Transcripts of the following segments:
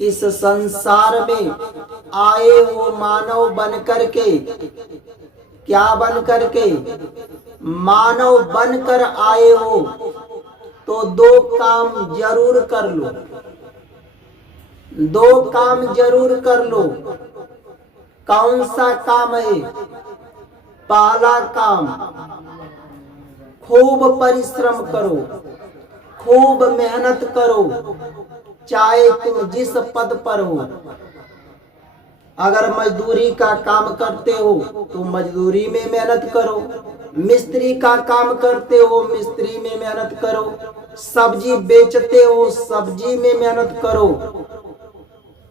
इस संसार में आए हो मानव बन करके, क्या बन करके? मानव बनकर आए हो, तो दो काम जरूर कर लो, दो काम जरूर कर लो। कौन सा काम है? पहला काम, खूब परिश्रम करो, खूब मेहनत करो, चाहे तुम जिस पद पर हो। अगर मजदूरी का काम करते हो तो मजदूरी में मेहनत करो, मिस्त्री का काम करते हो मिस्त्री में मेहनत करो, सब्जी बेचते हो सब्जी में मेहनत करो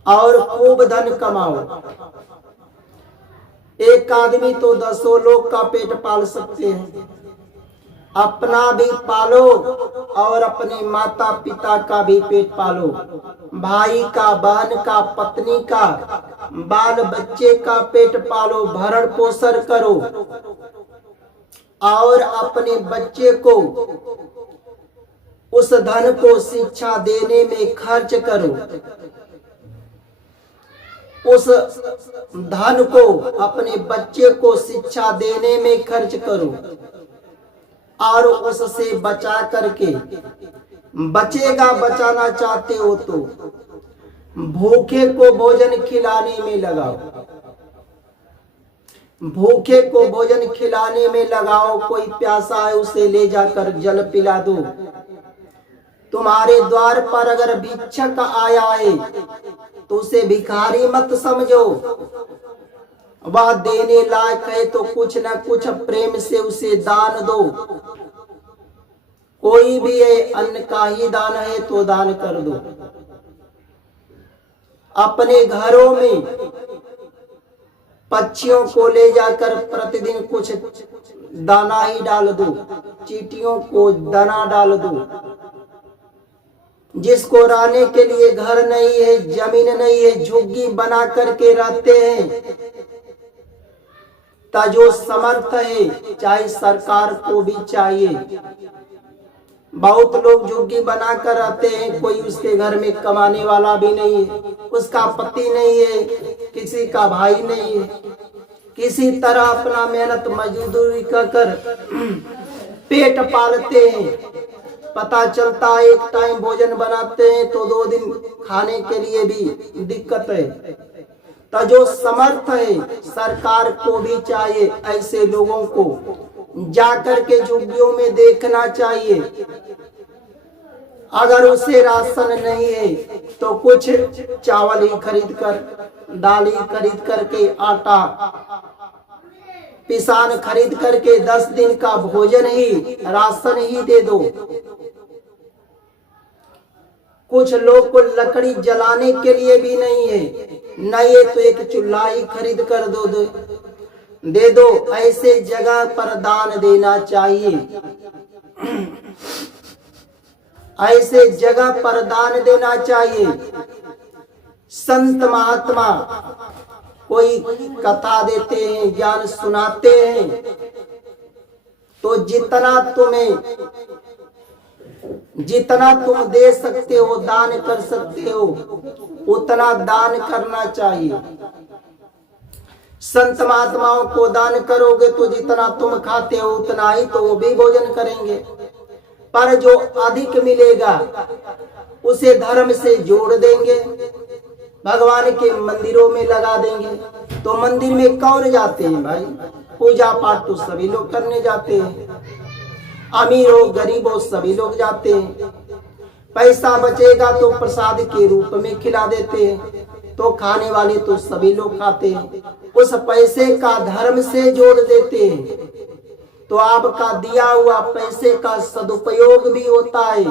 और खूब धन कमाओ। एक आदमी तो 10 लोग का पेट पाल सकते हैं, अपना भी पालो और अपने माता पिता का भी पेट पालो, भाई का, बहन का, पत्नी का, बाल बच्चे का पेट पालो, भरण पोषण करो और अपने बच्चे को, उस धन को शिक्षा देने में खर्च करो। उस धन को अपने बच्चे को शिक्षा देने में खर्च करो और उससे बचा करके, बचेगा बचाना चाहते हो तो भूखे को भोजन खिलाने में लगाओ, भूखे को भोजन खिलाने में लगाओ। कोई प्यासा है उसे ले जाकर जल पिला दो। तुम्हारे द्वार पर अगर भिक्षक आया है तो उसे भिखारी मत समझो, वह देने लायक है तो कुछ न कुछ प्रेम से उसे दान दो। कोई भी है, अन्न का ही दान है तो दान कर दो। अपने घरों में पक्षियों को ले जाकर प्रतिदिन कुछ दाना ही डाल दो, चींटियों को दाना डाल दो। जिसको रहने के लिए घर नहीं है, जमीन नहीं है, झुग्गी बना करके रहते हैं, ता जो समर्थ है, चाहे सरकार को भी चाहिए। बहुत लोग झुग्गी बनाकर रहते हैं, कोई उसके घर में कमाने वाला भी नहीं है, उसका पति नहीं है, किसी का भाई नहीं है, किसी तरह अपना मेहनत मजदूरी कर पेट पालते हैं। पता चलता है एक टाइम भोजन बनाते हैं तो 2 दिन खाने के लिए भी दिक्कत है। तो जो समर्थ है, सरकार को भी चाहिए ऐसे लोगों को जाकर के झुग्गियों में देखना चाहिए। अगर उसे राशन नहीं है तो कुछ चावल ही खरीद कर, दाल ही खरीद करके, आटा पिसान खरीद करके 10 दिन का भोजन ही, राशन ही दे दो। कुछ लोग को लकड़ी जलाने के लिए भी नहीं है, नहीं है तो एक चूल्हा ही खरीद कर दे दो। ऐसे जगह पर दान देना चाहिए, ऐसे जगह पर दान देना चाहिए। संत महात्मा कोई कथा देते हैं, ज्ञान सुनाते हैं, तो जितना तुम दे सकते हो, दान कर सकते हो, उतना दान करना चाहिए। संत महात्माओं को दान करोगे तो जितना तुम खाते हो उतना ही तो वो भी भोजन करेंगे, पर जो अधिक मिलेगा उसे धर्म से जोड़ देंगे, भगवान के मंदिरों में लगा देंगे। तो मंदिर में कौन जाते हैं भाई? पूजा पाठ तो सभी लोग करने जाते हैं, अमीर हो गरीब हो सभी लोग जाते हैं। पैसा बचेगा तो प्रसाद के रूप में खिला देते हैं, तो खाने वाले तो सभी लोग खाते हैं। उस पैसे का धर्म से जोड़ देते हैं तो आपका दिया हुआ पैसे का सदुपयोग भी होता है,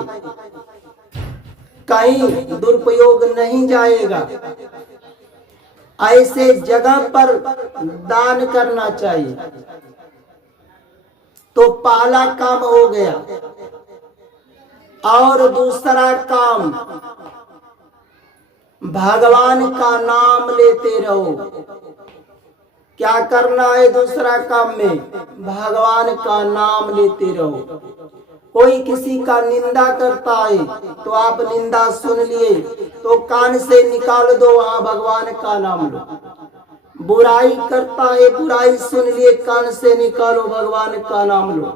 कहीं दुरुपयोग नहीं जाएगा। ऐसे जगह पर दान करना चाहिए। तो पहला काम हो गया। और दूसरा काम, भगवान का नाम लेते रहो। क्या करना है दूसरा काम में? भगवान का नाम लेते रहो। कोई किसी का निंदा करता है तो आप निंदा सुन लिए तो कान से निकाल दो, वहां भगवान का नाम लो। बुराई करता है, बुराई सुन लिए, कान से निकालो, भगवान का नाम लो।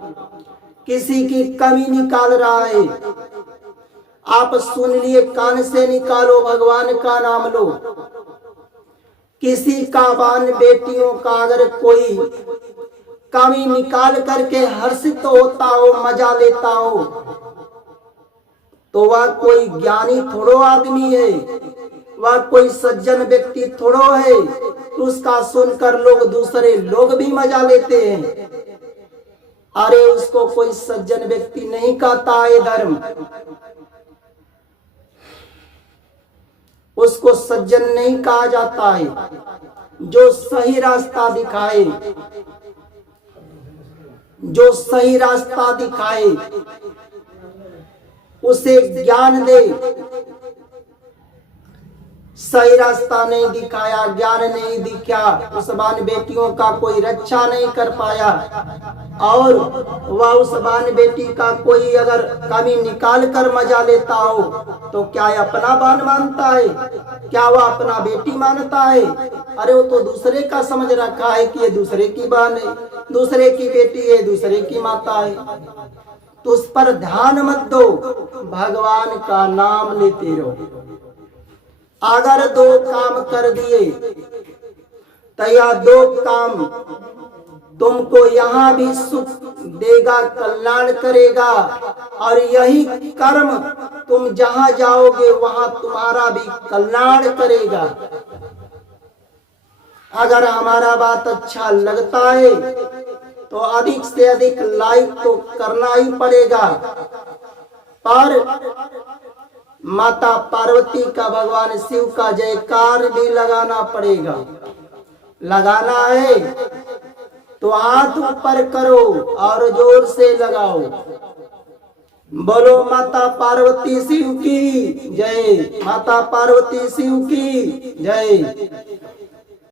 किसी की कमी निकाल रहा है, आप सुन लिए, कान से निकालो, भगवान का नाम लो। किसी का बान बेटियों का अगर कोई कमी निकाल करके हर्षित होता हो, मजा लेता हो, तो वह कोई ज्ञानी थोड़ो आदमी है, वह कोई सज्जन व्यक्ति थोड़ो है। उसका सुनकर लोग, दूसरे लोग भी मजा लेते हैं। अरे उसको कोई सज्जन व्यक्ति नहीं कहता है धर्म, उसको सज्जन नहीं कहा जाता है। जो सही रास्ता दिखाए, जो सही रास्ता दिखाए, उसे ज्ञान दे। सही रास्ता नहीं दिखाया, ज्ञान नहीं दिखा, उस बान बेटियों का कोई रक्षा नहीं कर पाया, और वह उस बान बेटी का कोई अगर कमी निकाल कर मजा लेता हो, तो क्या अपना बान मानता है? क्या वह अपना बेटी मानता है? अरे वो तो दूसरे का समझ रखा है कि ये दूसरे की बान है, दूसरे की बेटी है, दूसरे की माता है। तो उस पर ध्यान मत दो, भगवान का नाम लेते रहो। अगर दो काम कर दिए तो यह दो काम तुमको यहाँ भी सुख देगा, कल्याण करेगा, और यही कर्म तुम जहाँ जाओगे वहां तुम्हारा भी कल्याण करेगा। अगर हमारा बात अच्छा लगता है तो अधिक से अधिक लाइक तो करना ही पड़ेगा, पर माता पार्वती का, भगवान शिव का जयकार भी लगाना पड़ेगा। लगाना है तो हाथ ऊपर करो और जोर से लगाओ। बोलो माता पार्वती शिव की जय, माता पार्वती शिव की जय।